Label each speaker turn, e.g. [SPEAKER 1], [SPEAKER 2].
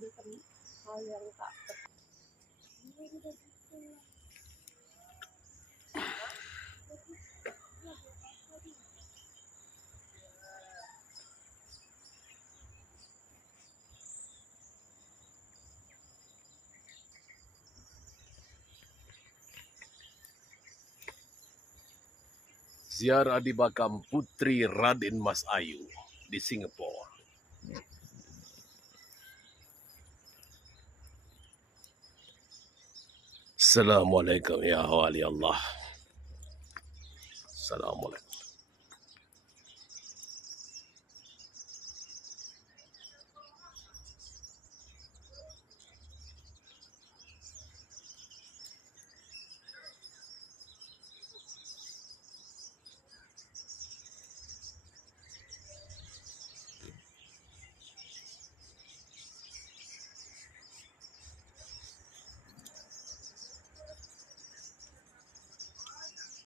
[SPEAKER 1] tem- hal
[SPEAKER 2] di makam Putri Raden Mas Ayu di Singapura. السلام عليكم يا هوالي الله. السلام عليكم.